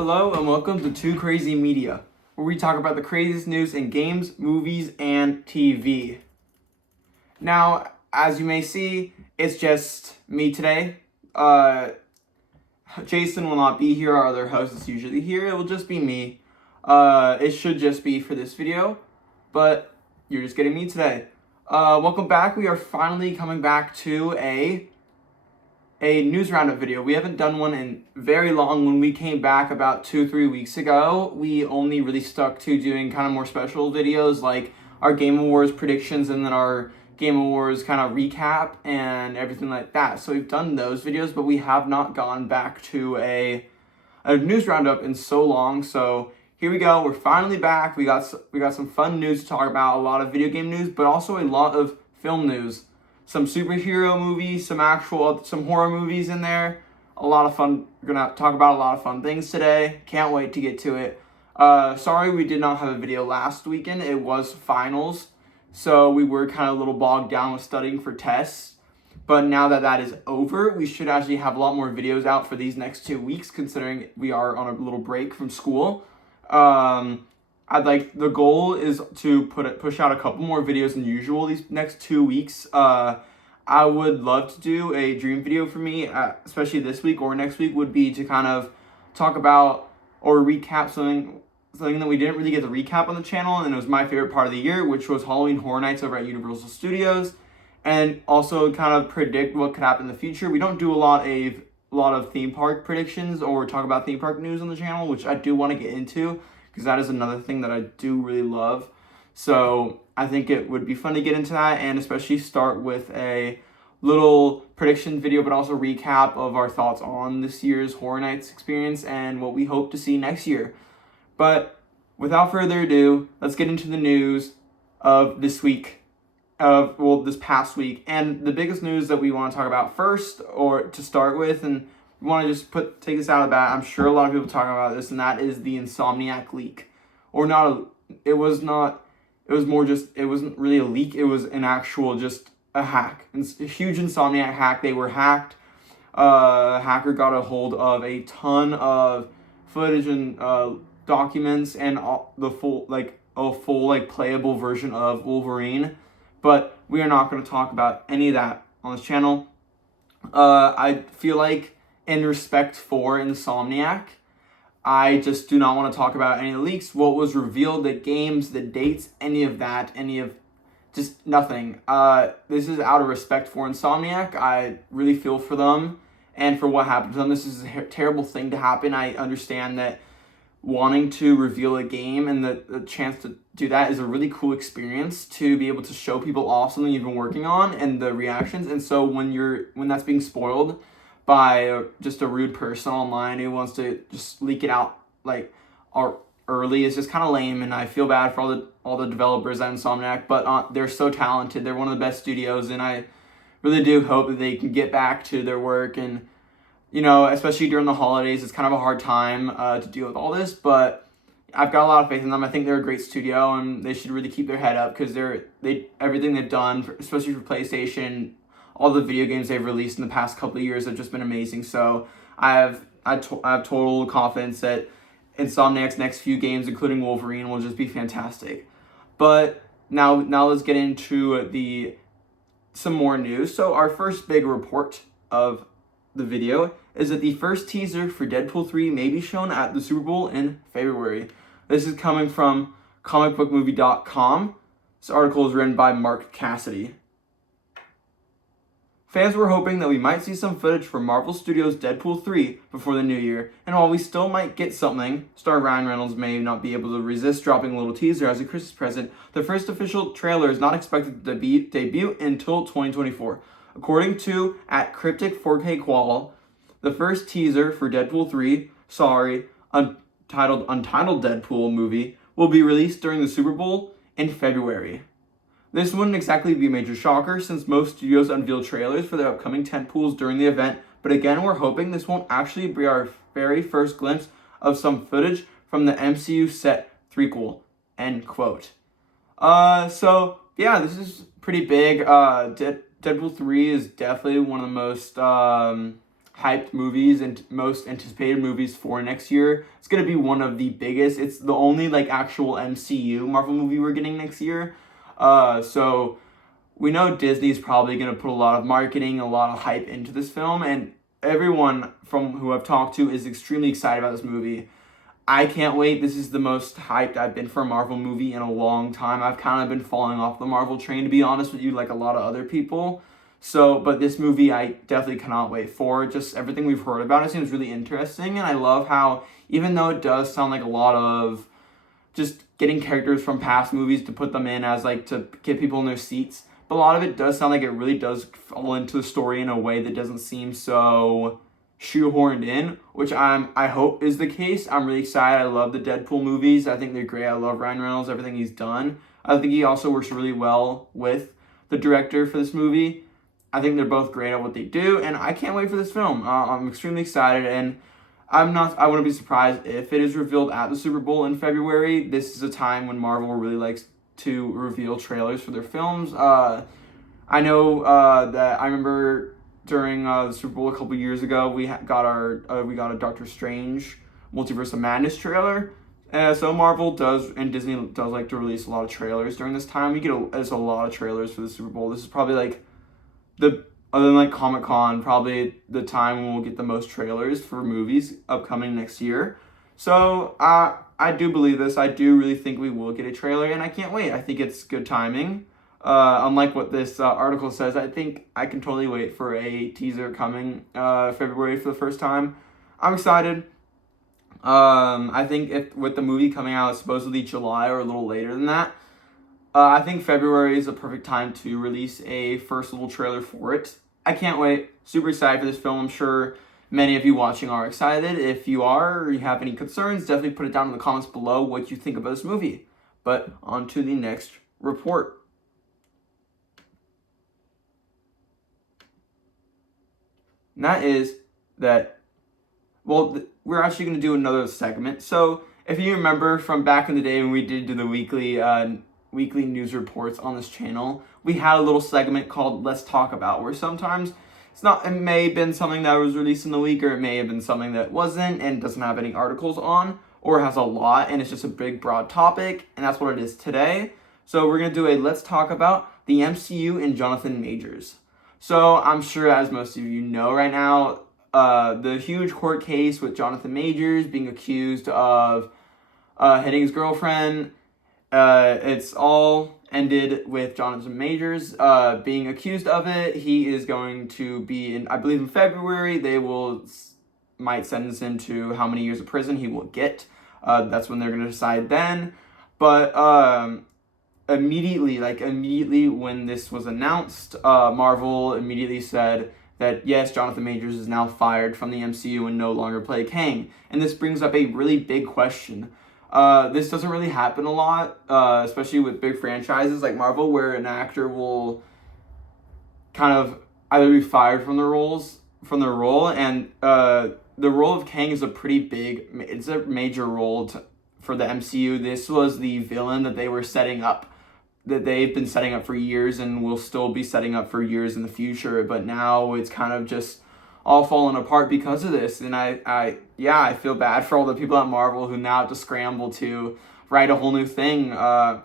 Hello and welcome to Two Crazy Media, where we talk about the craziest news in games, movies, and TV. Now, as you may see, it's just me today. Jason will not be here, our other host is usually here. It will just be me. It should just be for this video, but you're just getting me today. Welcome back. We are finally coming back to a news roundup video. We haven't done one in very long. When we came back about 2-3 weeks ago, we only really stuck to doing kind of more special videos like our Game Awards predictions and then our Game Awards kind of recap and everything like that. So we've done those videos, but we have not gone back to a news roundup in so long. So here we go. We're finally back. We got some fun news to talk about, a lot of video game news, but also a lot of film news. Some superhero movies, some horror movies in there. A lot of fun. We're going to talk about a lot of fun things today. Can't wait to get to it. Sorry we did not have a video last weekend. It was finals, so we were kind of a little bogged down with studying for tests. But now that that is over, we should actually have a lot more videos out for these next 2 weeks, considering we are on a little break from school. The goal is to push out a couple more videos than usual these next 2 weeks. I would love to do a dream video for me, especially this week or next week, would be to kind of talk about or recap something that we didn't really get to recap on the channel, and it was my favorite part of the year, which was Halloween Horror Nights over at Universal Studios, and also kind of predict what could happen in the future. We don't do a lot of theme park predictions or talk about theme park news on the channel, which I do want to get into, because that is another thing that I do really love. So I think it would be fun to get into that, and especially start with a little prediction video, but also recap of our thoughts on this year's Horror Nights experience and what we hope to see next year. But without further ado, let's get into the news of this week, this past week. And the biggest news that we want to talk about first, or to start with, and we want to just take this out of the bat. I'm sure a lot of people talking about this, and that is the Insomniac leak. It wasn't really a leak. It was an actual, just a hack. It's a huge Insomniac hack. They were hacked. A hacker got a hold of a ton of footage and documents and a full playable version of Wolverine. But we are not going to talk about any of that on this channel. I feel like, in respect for Insomniac, I just do not want to talk about any leaks, what was revealed, the games, the dates, just nothing. This is out of respect for Insomniac. I really feel for them and for what happened to them. This is a terrible thing to happen. I understand that wanting to reveal a game and the chance to do that is a really cool experience, to be able to show people off something you've been working on and the reactions. And so when that's being spoiled by just a rude person online who wants to just leak it out early, is just kind of lame, and I feel bad for all the developers at Insomniac, but they're so talented. They're one of the best studios, and I really do hope that they can get back to their work. And especially during the holidays, it's kind of a hard time to deal with all this, but I've got a lot of faith in them. I think they're a great studio, and they should really keep their head up, because everything they've done, especially for PlayStation, all the video games they've released in the past couple of years have just been amazing. So I have total confidence that Insomniac's next few games, including Wolverine, will just be fantastic. But now let's get into some more news. So our first big report of the video is that the first teaser for Deadpool 3 may be shown at the Super Bowl in February. This is coming from comicbookmovie.com. This article is written by Mark Cassidy. Fans were hoping that we might see some footage from Marvel Studios' Deadpool 3 before the new year, and while we still might get something, star Ryan Reynolds may not be able to resist dropping a little teaser as a Christmas present. The first official trailer is not expected to debut until 2024. According to @Cryptic4K_Qual, the first teaser for Deadpool 3, untitled Deadpool movie, will be released during the Super Bowl in February. This wouldn't exactly be a major shocker, since most studios unveil trailers for their upcoming tentpoles during the event, but again, we're hoping this won't actually be our very first glimpse of some footage from the MCU set threequel, end quote. So yeah, this is pretty big. Deadpool 3 is definitely one of the most hyped movies and most anticipated movies for next year. It's going to be one of the biggest. It's the only like actual MCU Marvel movie we're getting next year. So we know Disney's probably going to put a lot of marketing, a lot of hype into this film, and everyone from who I've talked to is extremely excited about this movie. I can't wait. This is the most hyped I've been for a Marvel movie in a long time. I've kind of been falling off the Marvel train, to be honest with you, like a lot of other people. So, but this movie I definitely cannot wait for. Just everything we've heard about it seems really interesting, and I love how, even though it does sound like a lot of just getting characters from past movies to put them in as like to get people in their seats, but a lot of it does sound like it really does fall into the story in a way that doesn't seem so shoehorned in, which I hope is the case. I'm really excited. I love the Deadpool movies. I think they're great. I love Ryan Reynolds, everything he's done. I think he also works really well with the director for this movie. I think they're both great at what they do, and I can't wait for this film. I'm extremely excited, and I wouldn't be surprised if it is revealed at the Super Bowl in February. This is a time when Marvel really likes to reveal trailers for their films. I know that I remember during the Super Bowl a couple years ago, we got a Doctor Strange Multiverse of Madness trailer. So Marvel does and Disney does like to release a lot of trailers during this time. We get there's a lot of trailers for the Super Bowl. This is probably like other than like Comic-Con, probably the time when we'll get the most trailers for movies upcoming next year. So I do believe this. I do really think we will get a trailer, and I can't wait. I think it's good timing. Unlike what this article says, I think I can totally wait for a teaser coming February for the first time. I'm excited. I think if with the movie coming out supposedly July or a little later than that, I think February is a perfect time to release a first little trailer for it. I can't wait. Super excited for this film. I'm sure many of you watching are excited. If you are or you have any concerns, definitely put it down in the comments below what you think about this movie. But on to the next report. And that is that, well, we're actually going to do another segment. So if you remember from back in the day when we did do the weekly news reports on this channel, we had a little segment called Let's Talk About, where sometimes it may have been something that was released in the week, or it may have been something that wasn't and doesn't have any articles on, or has a lot and it's just a big broad topic, and that's what it is today. So we're going to do a Let's Talk About the MCU and Jonathan Majors. So I'm sure, as most of you know right now, the huge court case with Jonathan Majors being accused of hitting his girlfriend, it's all ended with Jonathan Majors being accused of it. He is going to be in, I believe in February, they might sentence him to how many years of prison he will get. That's when they're going to decide then. But immediately when this was announced, Marvel immediately said that yes, Jonathan Majors is now fired from the MCU and no longer play Kang. And this brings up a really big question. This doesn't really happen a lot, especially with big franchises like Marvel, where an actor will kind of either be fired from their role, and the role of Kang is it's a major role for the MCU. This was the villain that they were setting up, that they've been setting up for years and will still be setting up for years in the future, but now it's kind of just all fallen apart because of this. And I feel bad for all the people at Marvel who now have to scramble to write a whole new thing. I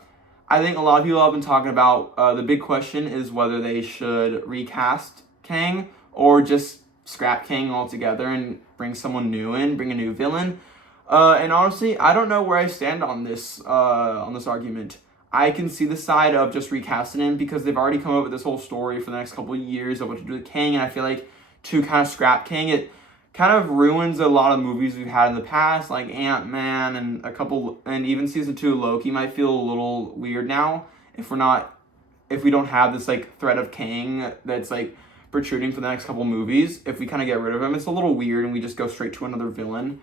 think a lot of people have been talking about the big question is whether they should recast Kang or just scrap Kang altogether and bring someone new in, bring a new villain. And honestly, I don't know where I stand on this argument. I can see the side of just recasting him because they've already come up with this whole story for the next couple of years of what to do with Kang, and I feel like to kind of scrap Kang, it kind of ruins a lot of movies we've had in the past, like Ant-Man and even season 2 of Loki might feel a little weird now if we don't have this like threat of Kang that's like protruding for the next couple movies. If we kind of get rid of him, it's a little weird and we just go straight to another villain.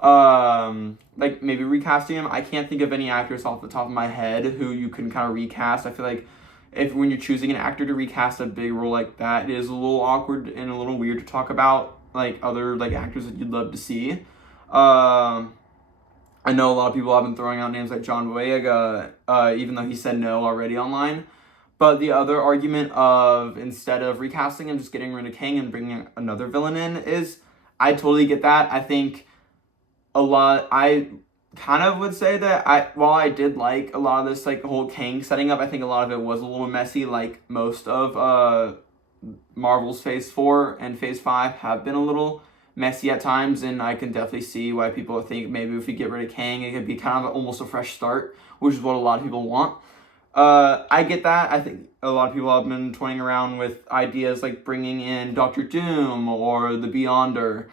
Like maybe recasting him. I can't think of any actors off the top of my head who you can kind of recast. I feel like when you're choosing an actor to recast a big role like that, it is a little awkward and a little weird to talk about like other like actors that you'd love to see. I know a lot of people have been throwing out names like John Boyega, even though he said no already online. But the other argument of instead of recasting him, just getting rid of Kang and bringing another villain in is, I totally get that. I think I kind of would say that while I did like a lot of this like whole Kang setting up, I think a lot of it was a little messy, like most of Marvel's Phase 4 and Phase 5 have been a little messy at times, and I can definitely see why people think maybe if we get rid of Kang, it could be kind of almost a fresh start, which is what a lot of people want. I get that. I think a lot of people have been toying around with ideas like bringing in Doctor Doom or the Beyonder,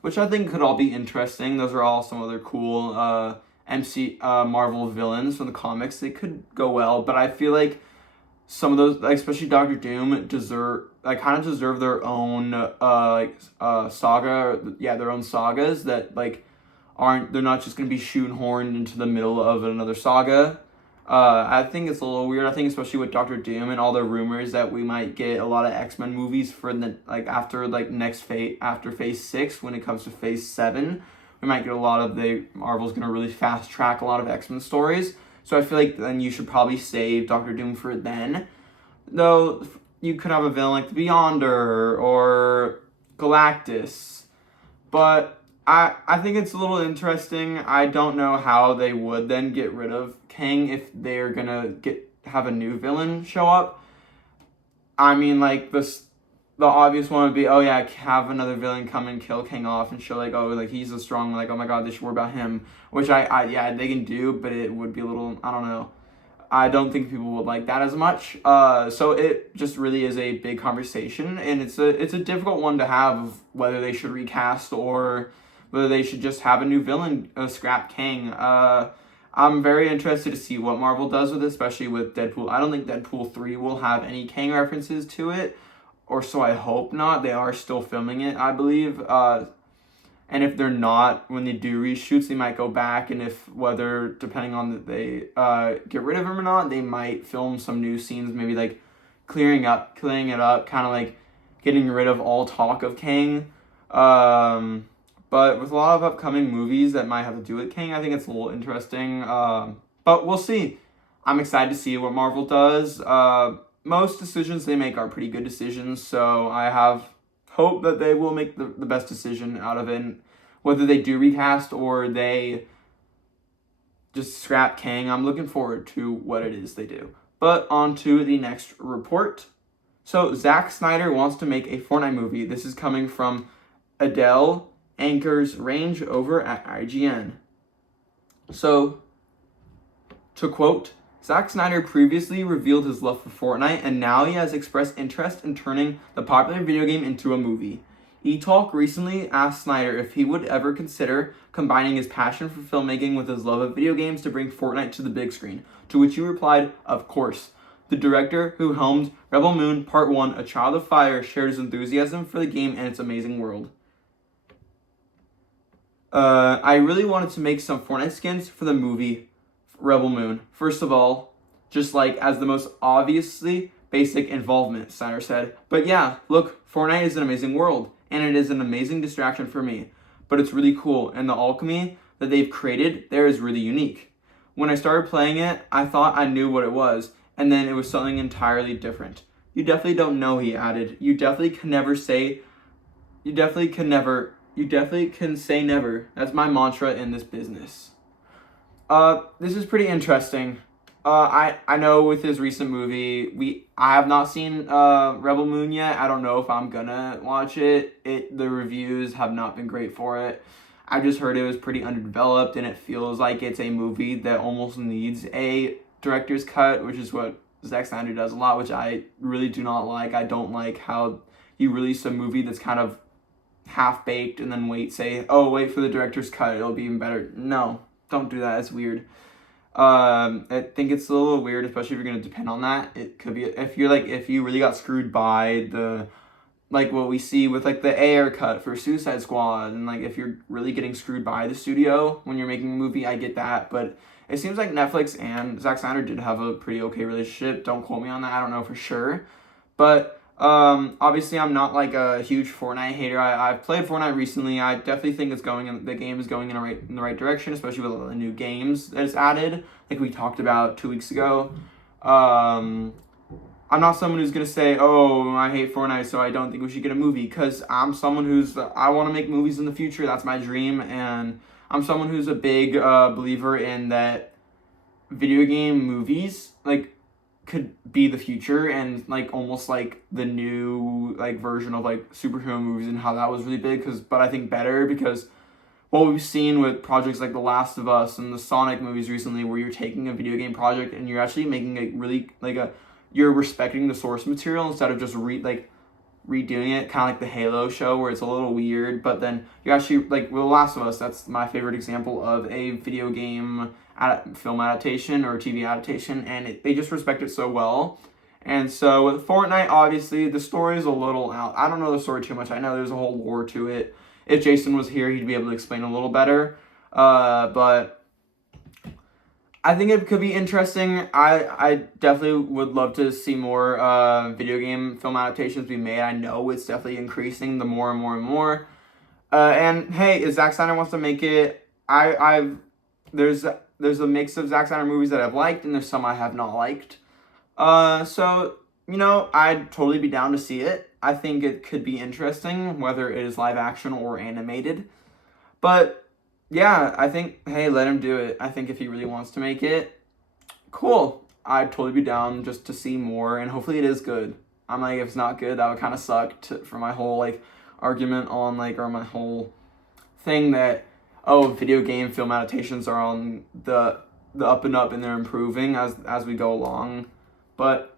which I think could all be interesting. Those are all some other cool Marvel villains from the comics. They could go well, but I feel like some of those, like especially Doctor Doom, kind of deserve their own saga. Yeah, their own sagas that they're not just gonna be shoehorned into the middle of another saga. I think it's a little weird. I think especially with Doctor Doom and all the rumors that we might get a lot of X-Men movies for after Phase 6 when it comes to Phase 7. We might get a lot of Marvel's gonna really fast track a lot of X-Men stories. So I feel like then you should probably save Doctor Doom for then. Though you could have a villain like the Beyonder or Galactus. But I think it's a little interesting. I don't know how they would then get rid of Kang if they're gonna have a new villain show up. I mean, like the obvious one would be, oh yeah, have another villain come and kill Kang off and show he's a strong, oh my god, they should worry about him. Which yeah, they can do, but it would be a little, I don't know. I don't think people would like that as much. So it just really is a big conversation, and it's a difficult one to have of whether they should recast or whether they should just have a new villain scrap Kang. I'm very interested to see what Marvel does with it, especially with Deadpool. I don't think Deadpool 3 will have any Kang references to it, or so I hope not. They are still filming it, I believe. And if they're not, when they do reshoots, they might go back, and depending on that they get rid of him or not, they might film some new scenes, maybe clearing it up, kind of getting rid of all talk of Kang. But with a lot of upcoming movies that might have to do with Kang, I think it's a little interesting. But we'll see. I'm excited to see what Marvel does. Most decisions they make are pretty good decisions, so I have hope that they will make the best decision out of it. Whether they do recast or they just scrap Kang, I'm looking forward to what it is they do. But on to the next report. So Zack Snyder wants to make a Fortnite movie. This is coming from Adele Anchor's Range over at IGN. So, to quote, Zack Snyder previously revealed his love for Fortnite, and now he has expressed interest in turning the popular video game into a movie. E-Talk recently asked Snyder if he would ever consider combining his passion for filmmaking with his love of video games to bring Fortnite to the big screen, to which he replied, of course. The director, who helmed Rebel Moon Part 1, A Child of Fire, shared his enthusiasm for the game and its amazing world. I really wanted to make some Fortnite skins for the movie Rebel Moon. First of all, just as the most obviously basic involvement, Snyder said. But yeah, look, Fortnite is an amazing world, and it is an amazing distraction for me. But it's really cool, and the alchemy that they've created there is really unique. When I started playing it, I thought I knew what it was, and then it was something entirely different. You definitely don't know, he added. You definitely can say never. That's my mantra in this business. This is pretty interesting. I know with his recent movie, I have not seen Rebel Moon yet. I don't know if I'm gonna watch it. The reviews have not been great for it. I just heard it was pretty underdeveloped, and it feels like it's a movie that almost needs a director's cut, which is what Zack Snyder does a lot, which I really do not like. I don't like how you release a movie that's kind of half-baked and then wait for the director's cut, it'll be even better. No, don't do that. It's weird. I think it's a little weird, especially if you're going to depend on that. It could be, if you really got screwed by what we see with the Ayer cut for Suicide Squad, and if you're really getting screwed by the studio when you're making a movie, I get that. But it seems like Netflix and Zack Snyder did have a pretty okay relationship. Don't quote me on that. I don't know for sure. But obviously I'm not a huge Fortnite hater. I've played Fortnite recently. I definitely think the game is going in the right direction, especially with all the new games that it's added, like we talked about 2 weeks ago. I'm not someone who's gonna say, "Oh, I hate Fortnite, so I don't think we should get a movie." Because I'm someone I want to make movies in the future. That's my dream, and I'm someone who's a big believer in that video game movies could be the future, and like almost like the new like version of like superhero movies and how that was really big. But I think better because what we've seen with projects like The Last of Us and the Sonic movies recently, where you're taking a video game project and you're actually making a really you're respecting the source material instead of just redoing it, kind of like the Halo show where it's a little weird, but then you actually like with The Last of Us. That's my favorite example of a video game film adaptation or TV adaptation, and they just respect it so well. And so with Fortnite, obviously the story is a little out. I don't know the story too much. I know there's a whole lore to it. If Jason was here, he'd be able to explain a little better. But I think it could be interesting. I definitely would love to see more video game film adaptations be made. I know it's definitely increasing the more and more and more. And hey, if Zack Snyder wants to make it, there's a mix of Zack Snyder movies that I've liked and there's some I have not liked. So I'd totally be down to see it. I think it could be interesting, whether it is live action or animated. But yeah, I think, hey, let him do it. I think if he really wants to make it, cool. I'd totally be down just to see more, and hopefully it is good. I'm like, if it's not good, that would kind of suck for my whole argument on or my whole thing that video game film adaptations are on the up and up and they're improving as we go along. But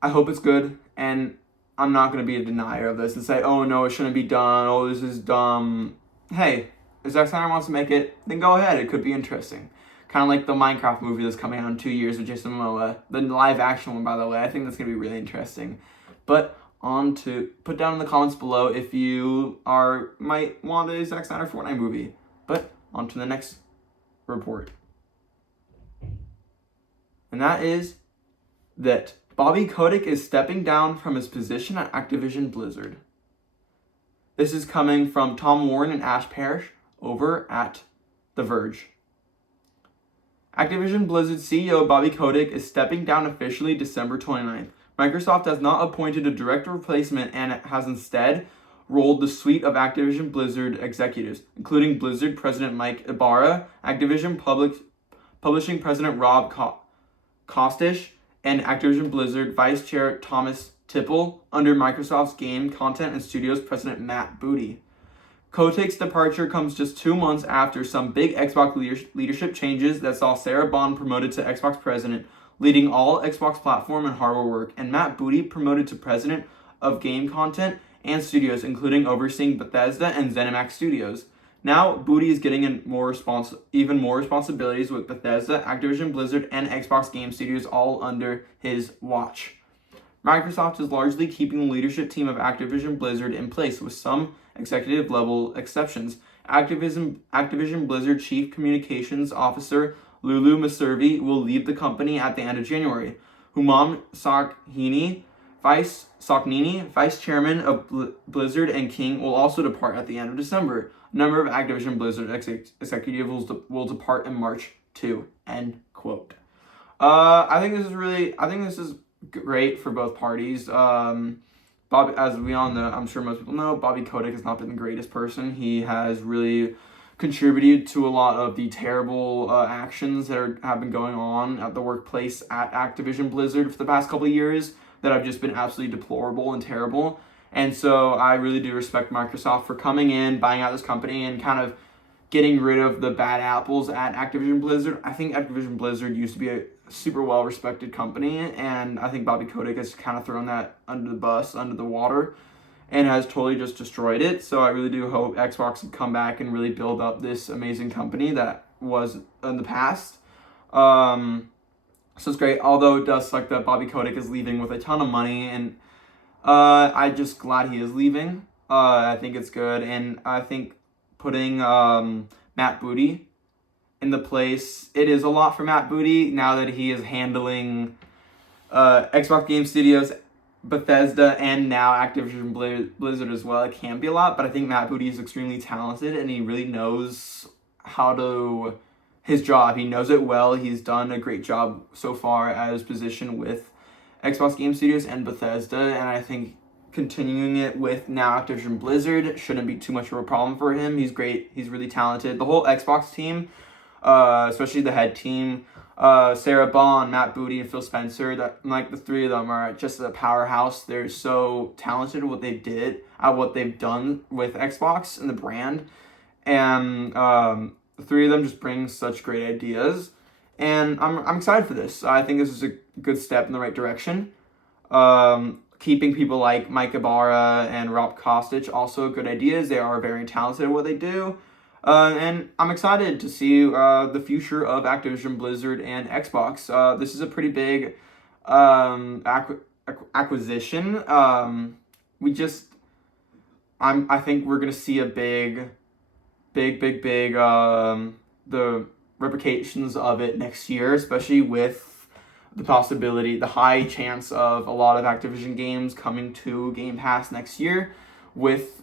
I hope it's good, and I'm not going to be a denier of this and say, oh no, it shouldn't be done, oh this is dumb. Hey, if Zack Snyder wants to make it, then go ahead. It could be interesting. Kind of like the Minecraft movie that's coming out in 2 years with Jason Momoa. The live action one, by the way. I think that's going to be really interesting. But put down in the comments below if you might want a Zack Snyder Fortnite movie. But on to the next report. And that is that Bobby Kotick is stepping down from his position at Activision Blizzard. This is coming from Tom Warren and Ash Parrish over at The Verge. Activision Blizzard CEO Bobby Kotick is stepping down officially December 29th. Microsoft has not appointed a direct replacement and has instead rolled the suite of Activision Blizzard executives, including Blizzard President Mike Ibarra, Activision Publishing President Rob Kostisch, and Activision Blizzard Vice Chair Thomas Tipple under Microsoft's Game Content and Studios President Matt Booty. Kotick's departure comes just 2 months after some big Xbox leadership changes that saw Sarah Bond promoted to Xbox President, leading all Xbox platform and hardware work, and Matt Booty promoted to President of Game Content and Studios, including overseeing Bethesda and ZeniMax Studios. Now, Booty is getting even more responsibilities with Bethesda, Activision Blizzard, and Xbox Game Studios all under his watch. Microsoft is largely keeping the leadership team of Activision Blizzard in place, with some executive-level exceptions. Activision Blizzard Chief Communications Officer Lulu Maservi will leave the company at the end of January. Humam Sakhnini, Vice Chairman of Blizzard and King, will also depart at the end of December. A number of Activision Blizzard executives will depart in March too. End quote. I think this is great for both parties. Bobby, as we all know, I'm sure most people know, Bobby Kotick has not been the greatest person. He has really contributed to a lot of the terrible actions that have been going on at the workplace at Activision Blizzard for the past couple of years that have just been absolutely deplorable and terrible. And so I really do respect Microsoft for coming in, buying out this company, and kind of getting rid of the bad apples at Activision Blizzard. I think Activision Blizzard used to be a super well-respected company, and I think Bobby Kotick has kind of thrown that under the bus, under the water, and has totally just destroyed it. So I really do hope Xbox can come back and really build up this amazing company that was in the past. So it's great, although it does suck that Bobby Kotick is leaving with a ton of money, and I'm just glad he is leaving. I think it's good, and I think putting Matt Booty in the place, it is a lot for Matt Booty now that he is handling Xbox Game Studios, Bethesda, and now Activision Blizzard as well. It can be a lot, but I think Matt Booty is extremely talented, and he really knows how to his job. He knows it well. He's done a great job so far at his position with Xbox Game Studios and Bethesda, and I think continuing it with now Activision Blizzard shouldn't be too much of a problem for him. He's great. He's really talented. The whole Xbox team, especially the head team, Sarah Bond, Matt Booty, and Phil Spencer, the three of them are just a powerhouse. They're so talented at what they've done with Xbox and the brand. And the three of them just bring such great ideas. And I'm excited for this. I think this is a good step in the right direction. Keeping people like Mike Ibarra and Rob Kostic also good ideas. They are very talented at what they do. And I'm excited to see the future of Activision Blizzard and Xbox. This is a pretty big acquisition. I think we're gonna see a big the repercussions of it next year, especially with the high chance of a lot of Activision games coming to Game Pass next year, with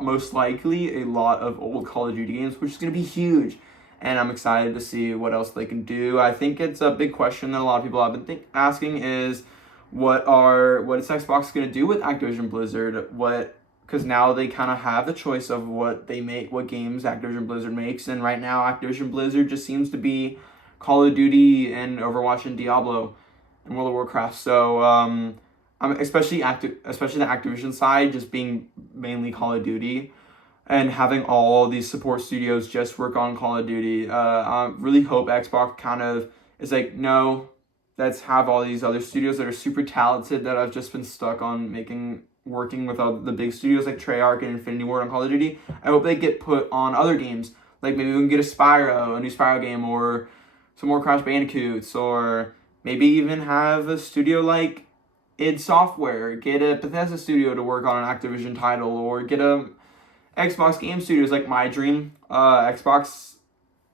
most likely a lot of old Call of Duty games, which is going to be huge. And I'm excited to see what else they can do. I think it's a big question that a lot of people have been asking is what is Xbox going to do with Activision Blizzard? Because now they kind of have the choice of what games Activision Blizzard makes, and right now Activision Blizzard just seems to be Call of Duty and Overwatch and Diablo and World of Warcraft. So especially the Activision side just being mainly Call of Duty and having all these support studios just work on Call of Duty. I really hope Xbox kind of is like, no, let's have all these other studios that are super talented that I've just been stuck on working with all the big studios like Treyarch and Infinity Ward on Call of Duty. I hope they get put on other games. Like maybe we can get a new Spyro game, or some more Crash Bandicoots, or maybe even have a studio like id Software, get a Bethesda studio to work on an Activision title, or get a Xbox Game Studios like my dream. Xbox,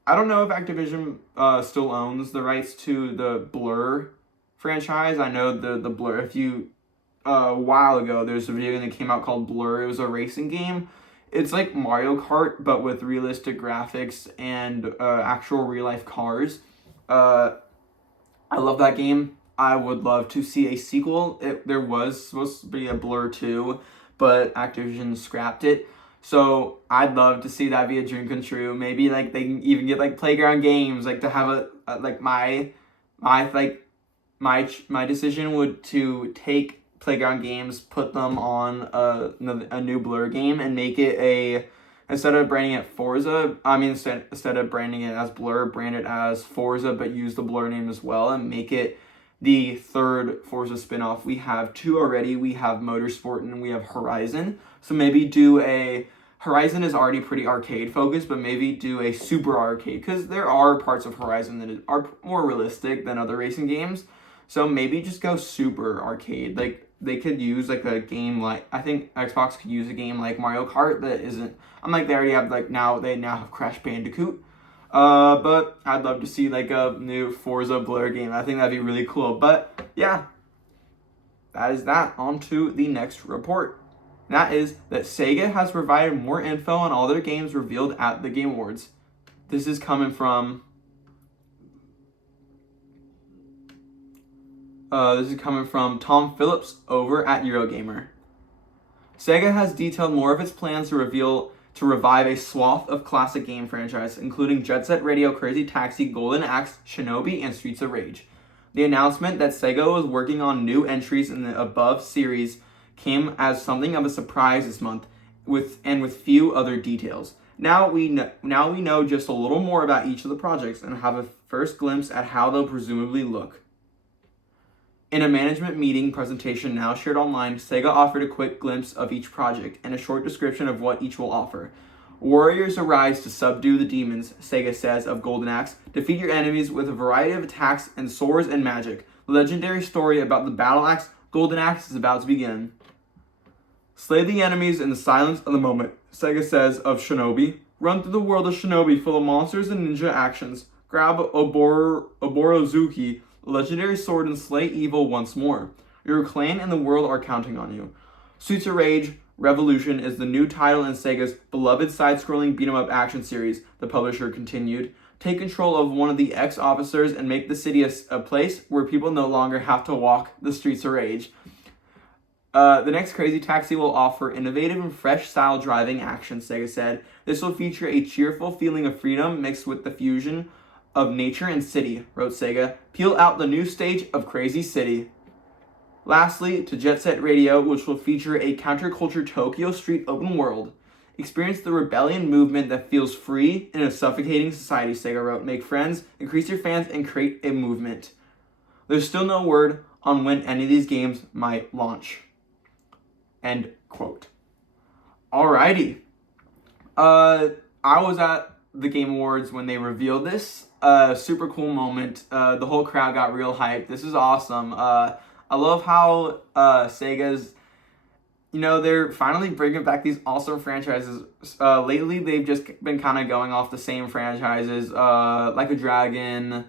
I don't know if Activision still owns the rights to the Blur franchise. I know the Blur, a while ago, there's a video game that came out called Blur. It was a racing game. It's like Mario Kart, but with realistic graphics and actual real life cars. I love that game. I would love to see a sequel. There was supposed to be a Blur 2, but Activision scrapped it. So I'd love to see that be a dream come true. Maybe like they can even get like Playground Games, like to have my decision would to take Playground Games, put them on a new Blur game, and make it instead of branding it instead of branding it as Blur, brand it as Forza, but use the Blur name as well, and make it the third Forza spinoff. We have two already. We have Motorsport and we have Horizon. So maybe Horizon is already pretty arcade focused, but maybe do a super arcade, because there are parts of Horizon that are more realistic than other racing games. So maybe just go super arcade. Like they could use like a game like, I think Xbox could use a game like Mario Kart that isn't, they already have they now have Crash Bandicoot. But I'd love to see like a new Forza Blur game. I think that'd be really cool. But yeah, that is that. On to the next report. And that is that Sega has provided more info on all their games revealed at the Game Awards. This is coming from Tom Phillips over at Eurogamer. Sega has detailed more of its plans to revive a swath of classic game franchise, including Jet Set Radio, Crazy Taxi, Golden Axe, Shinobi, and Streets of Rage. The announcement that Sega was working on new entries in the above series came as something of a surprise this month, with few other details. Now we know just a little more about each of the projects and have a first glimpse at how they'll presumably look. In a management meeting presentation now shared online, Sega offered a quick glimpse of each project and a short description of what each will offer. Warriors arise to subdue the demons, Sega says of Golden Axe. Defeat your enemies with a variety of attacks and swords and magic. The legendary story about the battle axe, Golden Axe, is about to begin. Slay the enemies in the silence of the moment, Sega says of Shinobi. Run through the world of Shinobi full of monsters and ninja actions. Grab Oborozuki, a legendary sword, and slay evil once more. Your clan and the world are counting on you. Streets of Rage Revolution is the new title in Sega's beloved side-scrolling beat-em-up action series, the publisher continued. take control of one of the ex-officers and make the city a place where people no longer have to walk the streets of rage. The next Crazy Taxi will offer innovative and fresh style driving action, Sega said. This will feature a cheerful feeling of freedom mixed with the fusion of nature and city, wrote Sega. Peel out the new stage of Crazy City. Lastly, to Jet Set Radio, which will feature a counterculture Tokyo street open world. Experience the rebellion movement that feels free in a suffocating society, Sega wrote. Make friends, increase your fans, and create a movement. There's still no word on when any of these games might launch. End quote. Alrighty. I was at the Game Awards when they revealed this. Super cool moment. The whole crowd got real hyped. This is awesome. I love how Sega's, they're finally bringing back these awesome franchises. Lately, they've just been kind of going off the same franchises, like a Dragon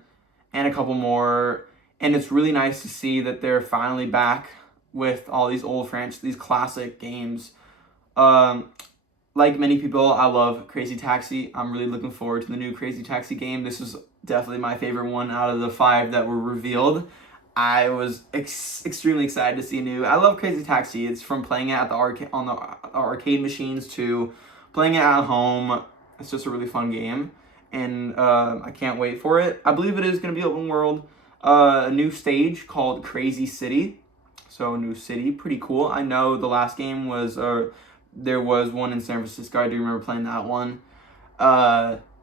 and a couple more. And it's really nice to see that they're finally back with all these old these classic games. Like many people, I love Crazy Taxi. I'm really looking forward to the new Crazy Taxi game. This is definitely my favorite one out of the 5 that were revealed. I was extremely excited to see new. I love Crazy Taxi. It's from playing it at the on the arcade machines to playing it at home. It's just a really fun game, and I can't wait for it. I believe it is going to be open world. A new stage called Crazy City. So a new city, pretty cool. I know the last game was there was one in San Francisco. I do remember playing that one.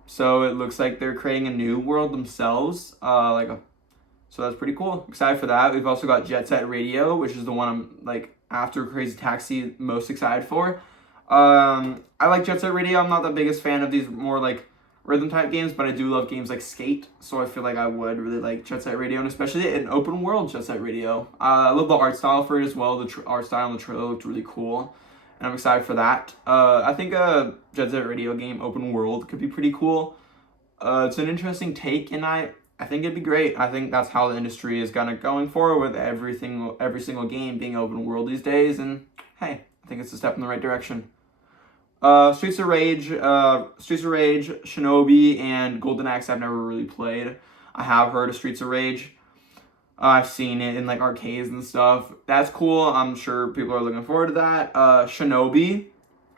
So it looks like they're creating a new world themselves. So that's pretty cool. Excited for that. We've also got Jet Set Radio, which is the one I'm after Crazy Taxi most excited for. I like Jet Set Radio. I'm not the biggest fan of these more rhythm type games, but I do love games like Skate. So I feel like I would really like Jet Set Radio, and especially an open world Jet Set Radio. I love the art style for it as well. The art style on the trailer looked really cool, and I'm excited for that. I think a Jet Set Radio game open world could be pretty cool. It's an interesting take, and I think it'd be great. I think that's how the industry is kind of going forward with every single game being open world these days. And hey, I think it's a step in the right direction. Streets of Rage, Shinobi, and Golden Axe I've never really played. I have heard of Streets of Rage. I've seen it in arcades and stuff. That's cool. I'm sure people are looking forward to that. Shinobi,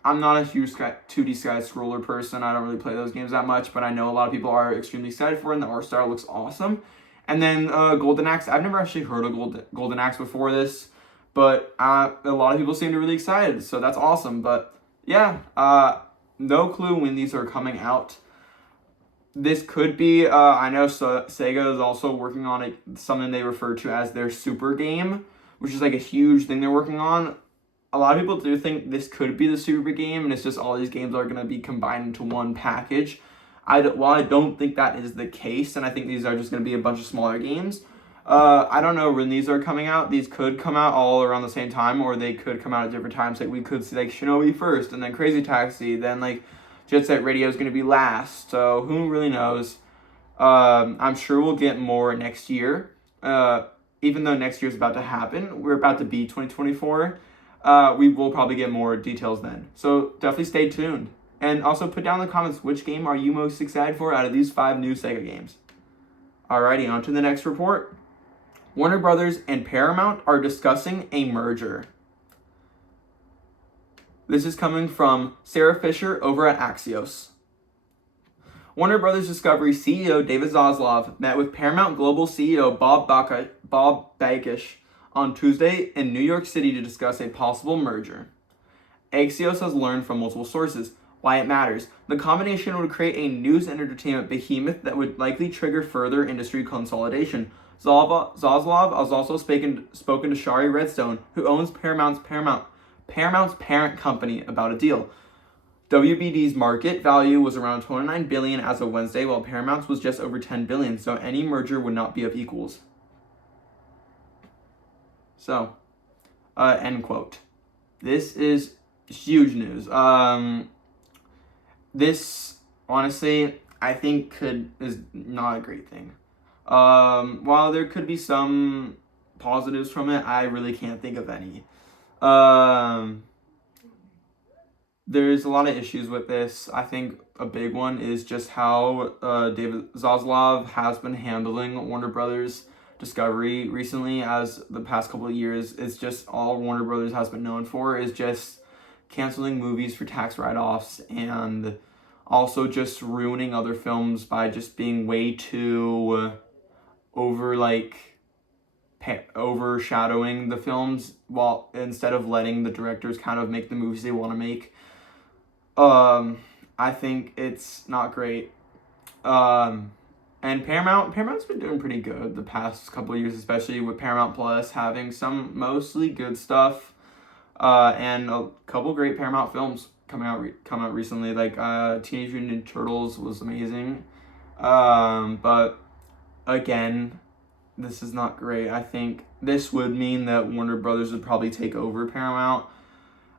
I'm not a huge 2D side-scroller person. I don't really play those games that much, but I know a lot of people are extremely excited for it, and the art style looks awesome. And then Golden Axe. I've never actually heard of Golden Axe before this, but a lot of people seem to be really excited, so that's awesome. But yeah, no clue when these are coming out. This could be, I know Sega is also working on something they refer to as their super game, which is a huge thing they're working on. A lot of people do think this could be the super game, and it's just all these games are going to be combined into one package. While I don't think that is the case, and I think these are just going to be a bunch of smaller games, I don't know when these are coming out. These could come out all around the same time, or they could come out at different times. We could see Shinobi first, and then Crazy Taxi, then Jet Set Radio is going to be last. So who really knows? I'm sure we'll get more next year. Even though next year is about to happen, we're about to be 2024. We will probably get more details then. So definitely stay tuned. And also put down in the comments which game are you most excited for out of these 5 new Sega games. Alrighty, on to the next report. Warner Brothers and Paramount are discussing a merger. This is coming from Sarah Fisher over at Axios. Warner Brothers Discovery CEO David Zaslav met with Paramount Global CEO Bob Bakish on Tuesday in New York City to discuss a possible merger. Axios has learned from multiple sources why it matters. The combination would create a news and entertainment behemoth that would likely trigger further industry consolidation. Zaslav has also spoken to Shari Redstone, who owns Paramount's parent company, about a deal. WBD's market value was around $29 billion as of Wednesday, while Paramount's was just over $10 billion, so any merger would not be of equals. So, end quote. This is huge news. This, honestly, I think is not a great thing. While there could be some positives from it, I really can't think of any. there's a lot of issues with this. I think a big one is just how David Zaslav has been handling Warner Brothers Discovery recently, as the past couple of years. It's just all Warner Brothers has been known for is just canceling movies for tax write-offs, and also just ruining other films by just being way too over overshadowing the films, while instead of letting the directors kind of make the movies they want to make. I think it's not great. And Paramount's been doing pretty good the past couple of years, especially with Paramount Plus having some mostly good stuff, and a couple great Paramount films come out recently. Like Teenage Mutant Ninja Turtles was amazing, but again, this is not great. I think this would mean that Warner Brothers would probably take over Paramount,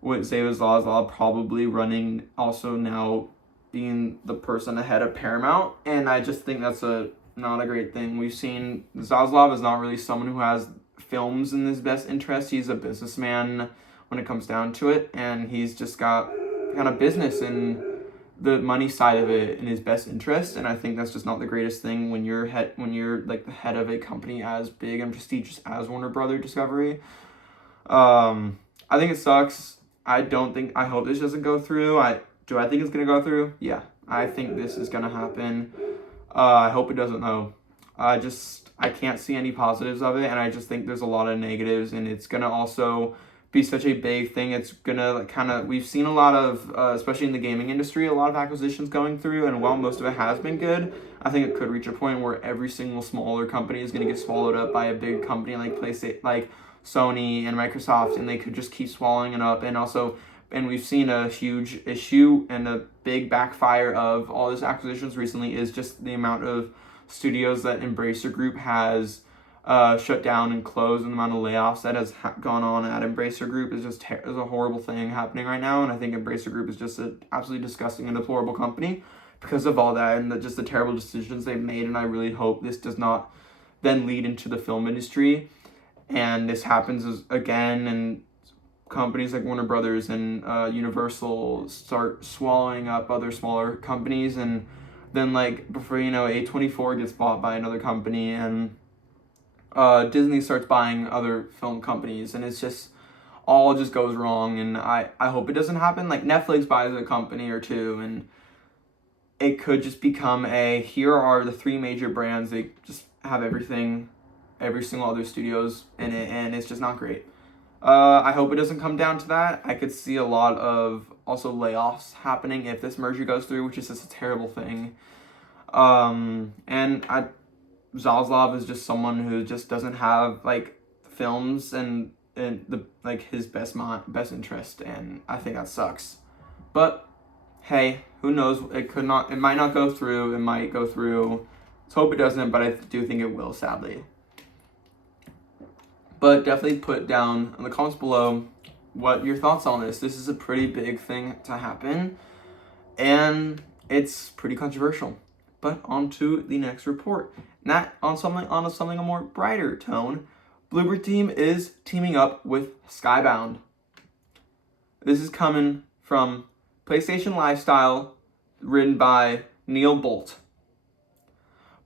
with David Zaslav probably running, also now being the person ahead of Paramount, and I just think that's not a great thing. We've seen Zaslav is not really someone who has films in his best interest. He's a businessman when it comes down to it, and he's just got kind of business and the money side of it in his best interest, and I think that's just not the greatest thing when you're like the head of a company as big and prestigious as Warner Brother Discovery. I think it sucks. I hope this doesn't go through. Do I think it's gonna go through? Yeah, I think this is gonna happen. I hope it doesn't though. I can't see any positives of it, and I just think there's a lot of negatives, and it's gonna also be such a big thing. It's gonna we've seen a lot of, especially in the gaming industry, a lot of acquisitions going through, and while most of it has been good, I think it could reach a point where every single smaller company is gonna get swallowed up by a big company like like Sony and Microsoft, and they could just keep swallowing it up. And we've seen a huge issue and a big backfire of all these acquisitions recently is just the amount of studios that Embracer Group has shut down and closed, and the amount of layoffs that has gone on at Embracer Group is just is a horrible thing happening right now. And I think Embracer Group is just an absolutely disgusting and deplorable company because of all that, and just the terrible decisions they've made. And I really hope this does not then lead into the film industry, and this happens again, and companies like Warner Brothers and Universal start swallowing up other smaller companies, and then before you know, A24 gets bought by another company, and Disney starts buying other film companies, and it's just all just goes wrong. And I hope it doesn't happen. Like Netflix buys a company or two, and it could just become here are the three major brands. They just have everything, every single other studios in it, and it's just not great. I hope it doesn't come down to that. I could see a lot of also layoffs happening if this merger goes through, which is just a terrible thing. Zaslav is just someone who just doesn't have films and the his best interest, and I think that sucks. But hey, who knows? It might not go through. It might go through. Let's hope it doesn't, but I do think it will, sadly. But definitely put down in the comments below what your thoughts on this. This is a pretty big thing to happen, and it's pretty controversial. But on to the next report. Not on something a more brighter tone. Bloober Team is teaming up with Skybound. This is coming from PlayStation Lifestyle, written by Neil Bolt.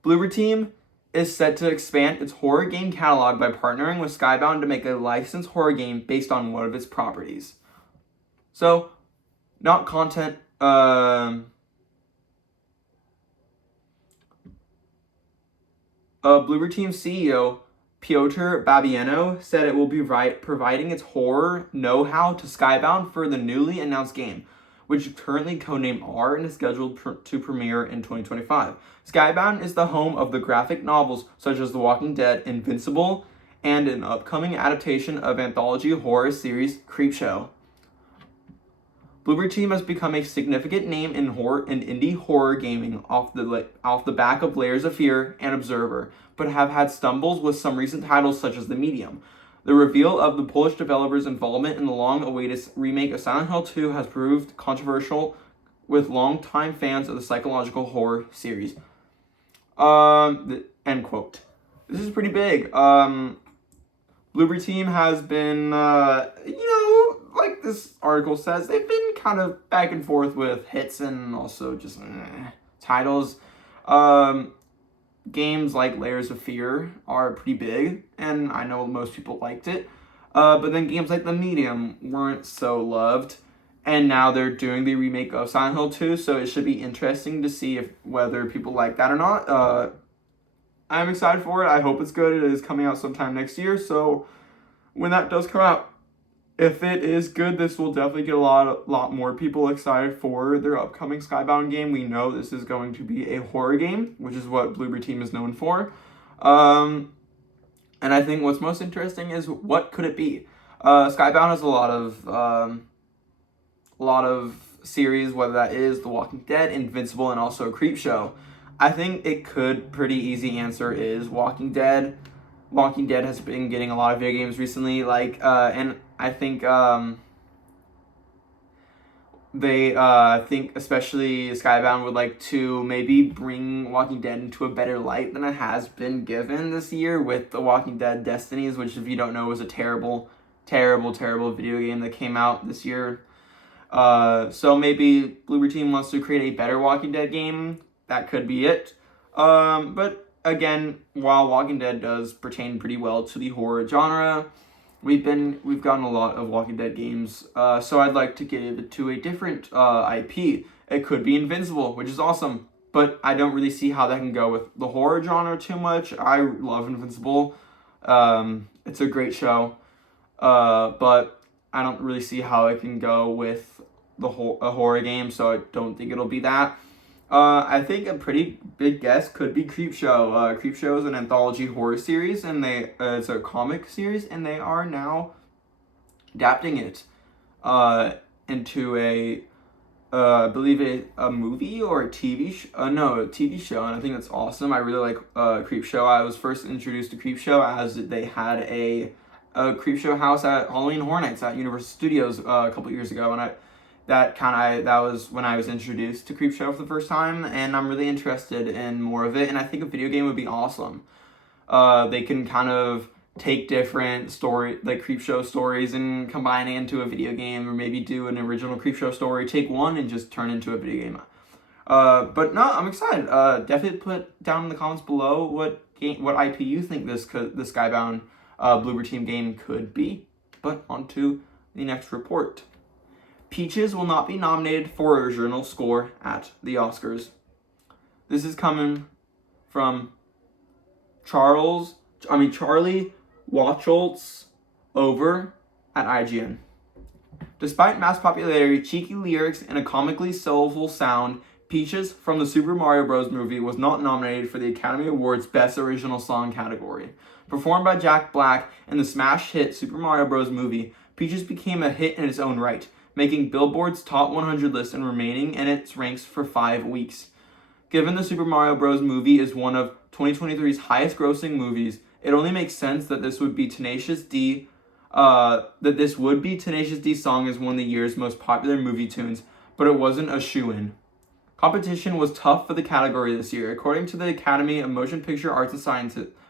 Bloober Team is set to expand its horror game catalog by partnering with Skybound to make a licensed horror game based on one of its properties. So, not content. Bloober Team CEO Piotr Babieno said it will be providing its horror know-how to Skybound for the newly announced game, which is currently codenamed R and is scheduled to premiere in 2025. Skybound is the home of the graphic novels such as The Walking Dead, Invincible, and an upcoming adaptation of anthology horror series Creepshow. Bloober Team has become a significant name in indie horror gaming off the back of Layers of Fear and Observer, but have had stumbles with some recent titles such as The Medium. The reveal of the Polish developer's involvement in the long-awaited remake of Silent Hill 2 has proved controversial with longtime fans of the psychological horror series. End quote. This is pretty big. Bloober Team has been, this article says, they've been kind of back and forth with hits and also just titles. Games like Layers of Fear are pretty big, and I know most people liked it. But then games like The Medium weren't so loved, and now they're doing the remake of Silent Hill 2, so it should be interesting to see whether people like that or not. I'm excited for it. I hope it's good. It is coming out sometime next year, so when that does come out, if it is good, this will definitely get a lot more people excited for their upcoming Skybound game. We know this is going to be a horror game, which is what Bloober Team is known for. And I think what's most interesting is what could it be? Skybound has a lot of series, whether that is The Walking Dead, Invincible, and also Creepshow. I think pretty easy answer is Walking Dead. Walking Dead has been getting a lot of video games recently, and I think I think especially Skybound would like to maybe bring Walking Dead into a better light than it has been given this year with The Walking Dead Destinies, which, if you don't know, was a terrible video game that came out this year. So maybe Bloober Team wants to create a better Walking Dead game. That could be it. But again, while Walking Dead does pertain pretty well to the horror genre, we've gotten a lot of Walking Dead games. So I'd like to give it to a different IP. It could be Invincible, which is awesome, but I don't really see how that can go with the horror genre too much. I love Invincible. It's a great show, but I don't really see how it can go with a horror game, so I don't think it'll be that. I think a pretty big guess could be Creepshow. Creepshow is an anthology horror series, and it's a comic series, and they are now adapting it into I believe a movie or a TV show. A TV show, and I think that's awesome. I really like Creepshow. I was first introduced to Creepshow as they had a Creepshow house at Halloween Horror Nights at Universal Studios a couple years ago, and that was when I was introduced to Creepshow for the first time, and I'm really interested in more of it, and I think a video game would be awesome. They can kind of take different Creepshow stories and combine it into a video game, or maybe do an original Creepshow story, take one and just turn into a video game. But no, I'm excited. Definitely put down in the comments below what IP you think this Skybound Bloober Team game could be. But on to the next report. Peaches will not be nominated for original score at the Oscars. This is coming from Charlie Wacholtz over at IGN. Despite mass popularity, cheeky lyrics, and a comically soulful sound, Peaches from the Super Mario Bros. Movie was not nominated for the Academy Awards Best Original Song category. Performed by Jack Black in the smash hit Super Mario Bros. Movie, Peaches became a hit in its own right, making Billboard's Top 100 list and remaining in its ranks for 5 weeks. Given the Super Mario Bros. Movie is one of 2023's highest-grossing movies, it only makes sense that this would be Tenacious D song as one of the year's most popular movie tunes, but it wasn't a shoo-in. Competition was tough for the category this year. According to the Academy of Motion Picture Arts and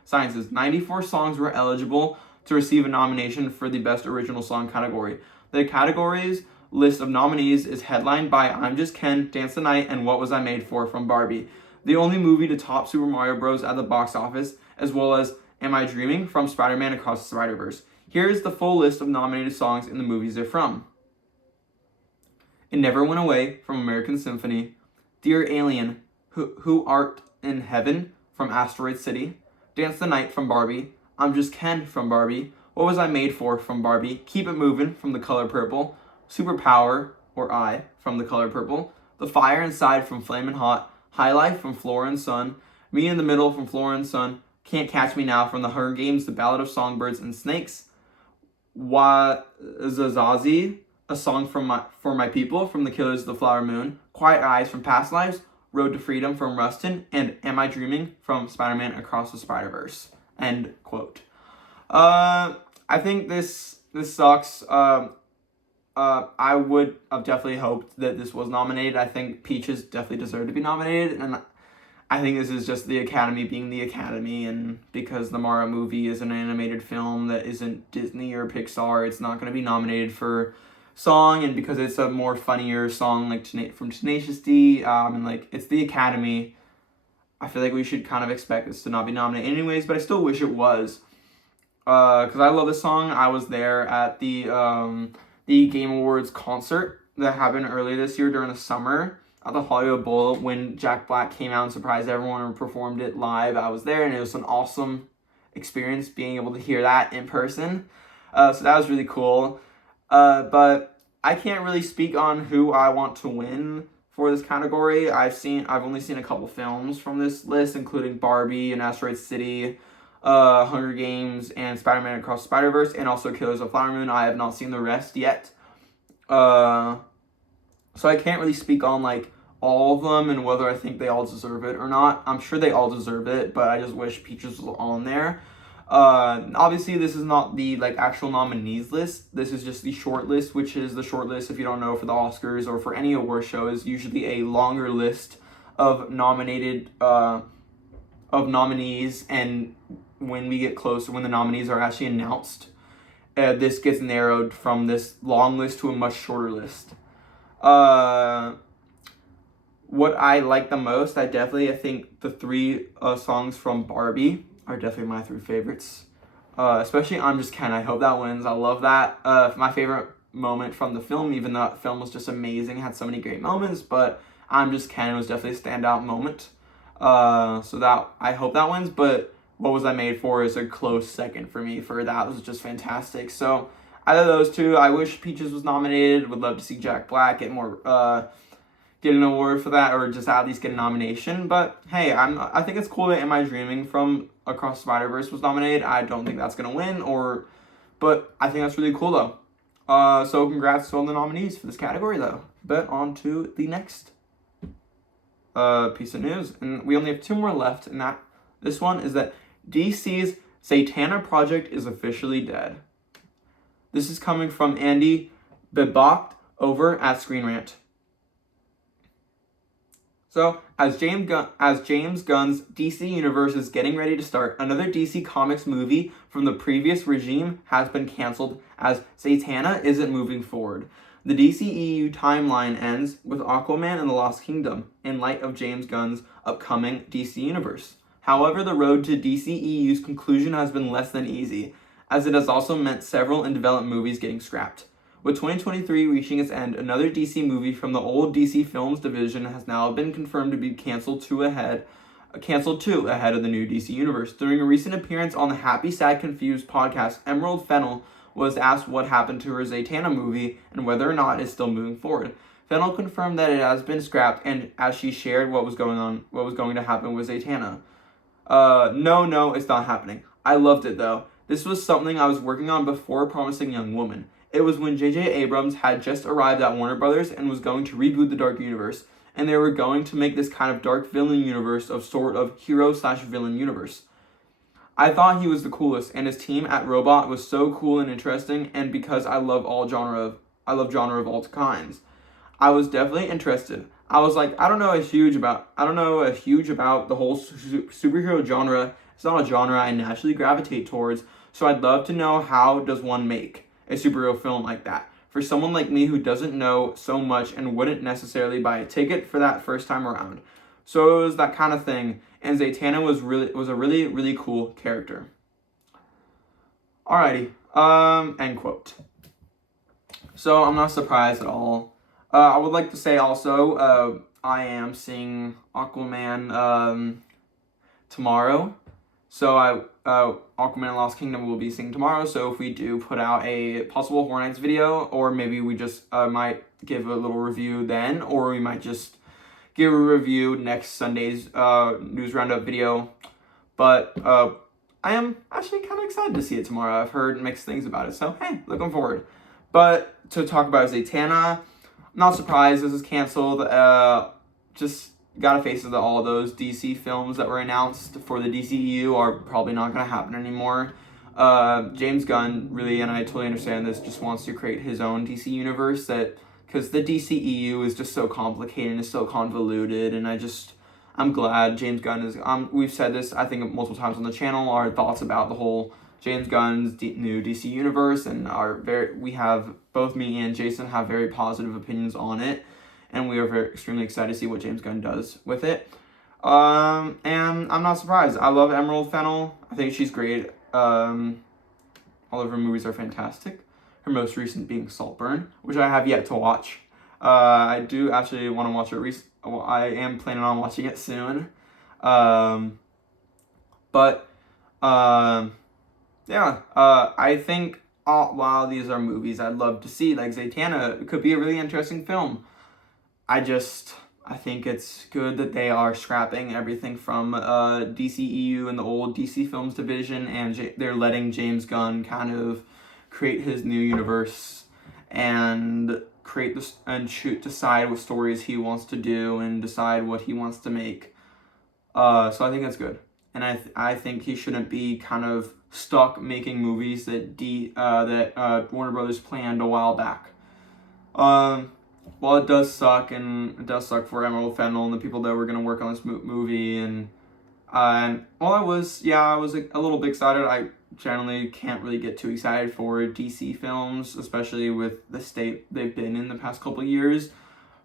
Sciences, 94 songs were eligible to receive a nomination for the Best Original Song category. The category's list of nominees is headlined by I'm Just Ken, Dance the Night, and What Was I Made For from Barbie, the only movie to top Super Mario Bros. At the box office, as well as Am I Dreaming from Spider-Man Across the Spider-Verse. Here's the full list of nominated songs in the movies they're from. It Never Went Away from American Symphony, Dear Alien, Who Art in Heaven from Asteroid City, Dance the Night from Barbie, I'm Just Ken from Barbie, What Was I Made For from Barbie, Keep It Movin' from The Color Purple, Superpower, or I, from The Color Purple, The Fire Inside from Flamin' Hot, High Life from Flora and Son, Me in the Middle from Flora and Son, Can't Catch Me Now from The Hunger Games, The Ballad of Songbirds and Snakes, Wazazazi, A Song for My People from The Killers of the Flower Moon, Quiet Eyes from Past Lives, Road to Freedom from Rustin, and Am I Dreaming from Spider-Man Across the Spider-Verse. End quote. I think this sucks. I would have definitely hoped that this was nominated. I think Peaches definitely deserved to be nominated, and I think this is just the Academy being the Academy, and because the Mario movie is an animated film that isn't Disney or Pixar, it's not going to be nominated for song, and because it's a more funnier song, like from Tenacious D, and like it's the Academy, I feel like we should kind of expect this to not be nominated anyways, but I still wish it was. Because I love this song. I was there at the Game Awards concert that happened earlier this year during the summer at the Hollywood Bowl when Jack Black came out and surprised everyone and performed it live. I was there, and it was an awesome experience being able to hear that in person. So that was really cool. But I can't really speak on who I want to win for this category. I've only seen a couple films from this list, including Barbie and Asteroid City, Hunger Games, and Spider-Man Across the Spider-Verse, and also Killers of the Flower Moon. I have not seen the rest yet. So I can't really speak on like all of them and whether I think they all deserve it or not. I'm sure they all deserve it, but I just wish Peaches was on there. Obviously this is not the like actual nominees list. This is just the short list, which is the short list, if you don't know, for the Oscars or for any award show, is usually a longer list of nominees, and when we get closer, when the nominees are actually announced, this gets narrowed from this long list to a much shorter list. What I like the most, I think the three songs from Barbie are definitely my three favorites. Especially I'm Just Ken. I hope that wins. I love that. My favorite moment from the film, even though that film was just amazing, had so many great moments, but I'm Just Ken was definitely a standout moment. So that I hope that wins, but What Was I Made For is a close second for me for that. It was just fantastic. So out of those two, I wish Peaches was nominated. Would love to see Jack Black get an award for that, or just at least get a nomination. But hey, I think it's cool that Am I Dreaming from Across the Spider-Verse was nominated. I don't think that's gonna win, but I think that's really cool though. So congrats to all the nominees for this category though. But on to the next piece of news, and we only have two more left, and this one is that DC's Zatanna project is officially dead. This is coming from Andy Bebacht over at Screen Rant. So, as James Gunn's DC Universe is getting ready to start, another DC Comics movie from the previous regime has been canceled as Zatanna isn't moving forward. The DCEU timeline ends with Aquaman and the Lost Kingdom in light of James Gunn's upcoming DC Universe. However, the road to DCEU's conclusion has been less than easy, as it has also meant several in development movies getting scrapped. With 2023 reaching its end, another DC movie from the old DC Films division has now been confirmed to be canceled too ahead of the new DC Universe. During a recent appearance on the Happy, Sad, Confused podcast, Emerald Fennell was asked what happened to her Zatanna movie and whether or not it's still moving forward. Fennell confirmed that it has been scrapped, and as she shared what was going to happen with Zatanna. No, it's not happening. I loved it though. This was something I was working on before Promising Young Woman. It was when J.J. Abrams had just arrived at Warner Brothers and was going to reboot the Dark Universe, and they were going to make this kind of dark villain universe of sort of hero/villain universe. I thought he was the coolest, and his team at Robot was so cool and interesting, and because I love genre of all kinds, I was definitely interested. I was like, I don't know a huge about the whole superhero genre. It's not a genre I naturally gravitate towards, so I'd love to know how does one make a superhero film like that for someone like me who doesn't know so much and wouldn't necessarily buy a ticket for that first time around. So it was that kind of thing, and Zatanna was a really cool character. Alrighty, end quote. So I'm not surprised at all. I would like to say also, I am seeing Aquaman tomorrow. So Aquaman and Lost Kingdom will be seeing tomorrow. So if we do put out a possible Horror Nights video, or maybe we just might give a little review then, or we might just give a review next Sunday's news roundup video. But I am actually kind of excited to see it tomorrow. I've heard mixed things about it, so hey, looking forward. But to talk about Zatanna, not surprised this is canceled. Just gotta face it that all those DC films that were announced for the DCEU are probably not gonna happen anymore. James Gunn really, and I totally understand this, just wants to create his own DC universe because the DCEU is just so complicated and is so convoluted, and I'm glad James Gunn is, we've said this I think multiple times on the channel, our thoughts about the whole James Gunn's new DC universe, and both me and Jason have very positive opinions on it, and we are extremely excited to see what James Gunn does with it. And I'm not surprised. I love Emerald Fennell. I think she's great. All of her movies are fantastic. Her most recent being Saltburn, which I have yet to watch. I do actually want to watch it. I am planning on watching it soon. I think while these are movies I'd love to see, like Zatanna, it could be a really interesting film. I think it's good that they are scrapping everything from DCEU and the old DC Films division, and they're letting James Gunn kind of create his new universe and decide what stories he wants to do and decide what he wants to make. So I think that's good. And I think he shouldn't be kind of stuck making movies that Warner Brothers planned a while back. Well, it does suck, and it does suck for Emerald Fennell and the people that were going to work on this movie. I was a little bit excited. I generally can't really get too excited for DC films, especially with the state they've been in the past couple of years.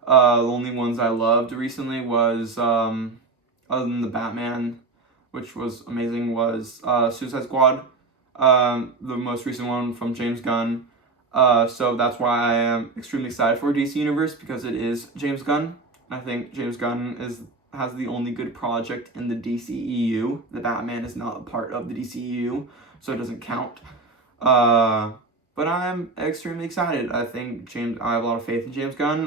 The only ones I loved recently was, other than the Batman, which was amazing, was Suicide Squad, the most recent one from James Gunn. So that's why I am extremely excited for DC Universe, because it is James Gunn. I think James Gunn has the only good project in the DCEU. The Batman is not a part of the DCEU, so it doesn't count. But I'm extremely excited. I have a lot of faith in James Gunn.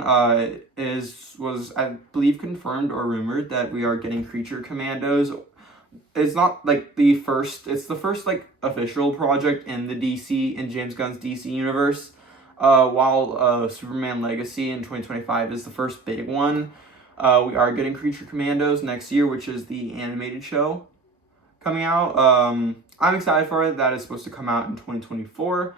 Was I believe confirmed or rumored that we are getting Creature Commandos. It's not like it's the first like official project in James Gunn's DC universe. While Superman Legacy in 2025 is the first big one. We are getting Creature Commandos next year, which is the animated show coming out. I'm excited for it. That is supposed to come out in 2024.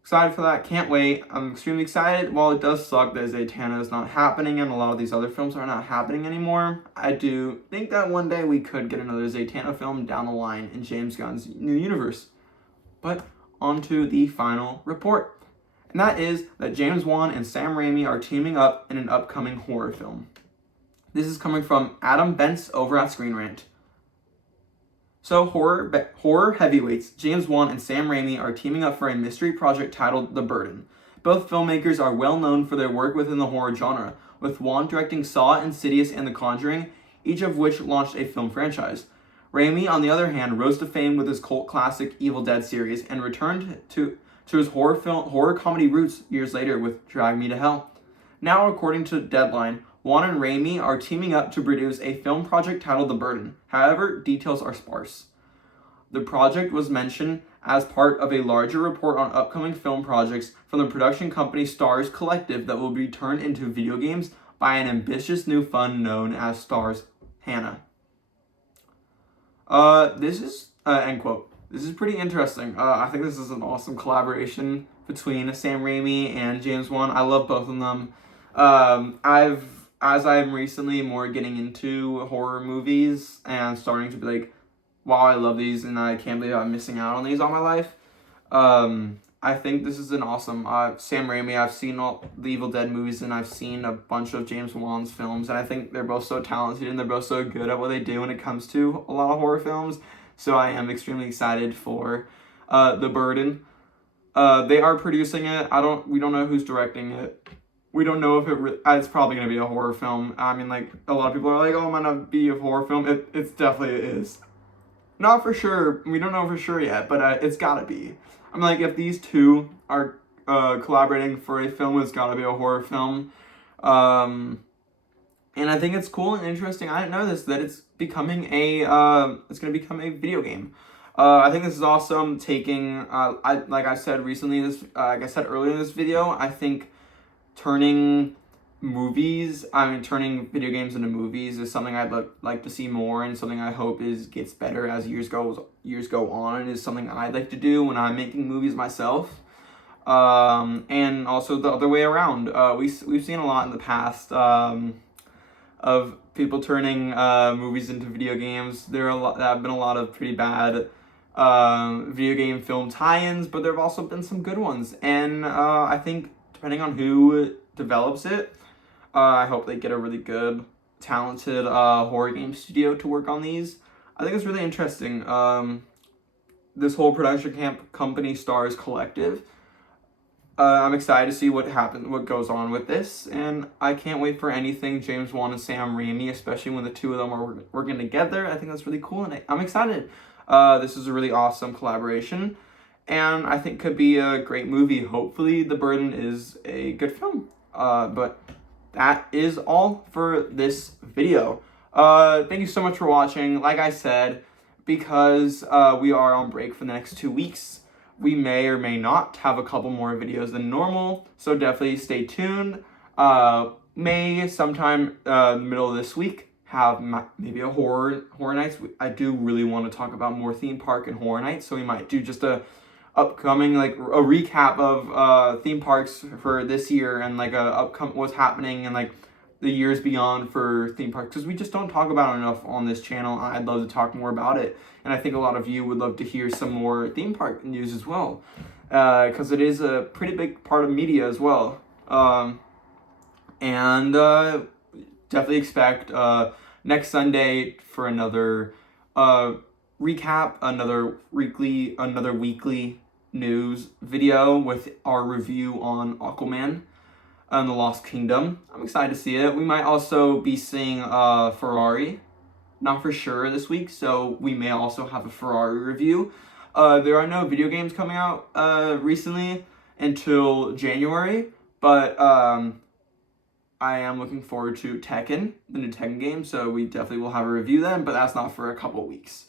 Excited for that. Can't wait. I'm extremely excited. While it does suck that Zatanna is not happening and a lot of these other films are not happening anymore, I do think that one day we could get another Zatanna film down the line in James Gunn's new universe. But on to the final report. And that is that James Wan and Sam Raimi are teaming up in an upcoming horror film. This is coming from Adam Bentz over at Screen Rant. So horror heavyweights James Wan and Sam Raimi are teaming up for a mystery project titled The Burden. Both filmmakers are well known for their work within the horror genre, with Wan directing Saw, Insidious, and The Conjuring, each of which launched a film franchise. Raimi, on the other hand, rose to fame with his cult classic Evil Dead series and returned to his horror comedy roots years later with Drag Me to Hell. Now, according to Deadline, Wan and Raimi are teaming up to produce a film project titled The Burden. However, details are sparse. The project was mentioned as part of a larger report on upcoming film projects from the production company Stars Collective that will be turned into video games by an ambitious new fund known as Stars Hannah. This is, end quote. This is pretty interesting. I think this is an awesome collaboration between Sam Raimi and James Wan. I love both of them. As I'm recently more getting into horror movies and starting to be like, wow, I love these and I can't believe I'm missing out on these all my life. I think this is an awesome, Sam Raimi, I've seen all the Evil Dead movies and I've seen a bunch of James Wan's films, and I think they're both so talented and they're both so good at what they do when it comes to a lot of horror films. So I am extremely excited for The Burden. They are producing it. We don't know who's directing it. We don't know if it's probably going to be a horror film. I mean, like, a lot of people are like, oh, it might not be a horror film. It's definitely is. Not for sure. We don't know for sure yet, but it's got to be. I mean, like, if these two are collaborating for a film, it's got to be a horror film. And I think it's cool and interesting. I didn't know this, that it's going to become a video game. I think this is awesome. Like I said earlier in this video, I think turning video games into movies is something I'd like to see more, and something I hope gets better as years go on, and is something I'd like to do when I'm making movies myself. And also the other way around. We've seen a lot in the past of people turning movies into video games. There have been a lot of pretty bad video game film tie-ins, but there have also been some good ones. And I think depending on who develops it, I hope they get a really good, talented horror game studio to work on these. I think it's really interesting. This whole production company Stars Collective. I'm excited to see what goes on with this, and I can't wait for anything James Wan and Sam Raimi, especially when the two of them are working together. I think that's really cool, and I'm excited. This is a really awesome collaboration, and I think could be a great movie. Hopefully, The Burden is a good film. But that is all for this video. Thank you so much for watching. Like I said, because we are on break for the next 2 weeks, we may or may not have a couple more videos than normal, so definitely stay tuned. May sometime in the middle of this week have maybe a horror nights. I do really want to talk about more theme park and horror nights, so we might do just a upcoming, like, a recap of theme parks for this year, and like what's happening and like the years beyond for theme parks, because we just don't talk about it enough on this channel. I'd love to talk more about it, and I think a lot of you would love to hear some more theme park news as well, because it is a pretty big part of media as well. And definitely expect next Sunday for another recap, another weekly news video with our review on Aquaman and the Lost Kingdom. I'm excited to see it. We might also be seeing Ferrari, not for sure this week, so we may also have a Ferrari review. There are no video games coming out recently until January, but I am looking forward to Tekken, the new Tekken game, so we definitely will have a review then, but that's not for a couple weeks.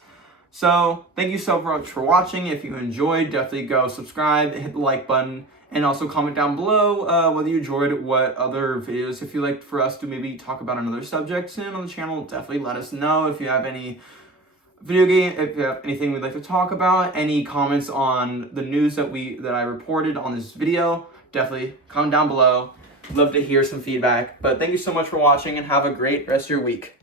So, thank you so much for watching. If you enjoyed, definitely go subscribe, hit the like button, and also comment down below whether you enjoyed what other videos. If you'd like for us to maybe talk about another subject soon on the channel, definitely let us know. If you have any video game, if you have anything we'd like to talk about, any comments on the news that I reported on this video, definitely comment down below. Love to hear some feedback. But thank you so much for watching, and have a great rest of your week.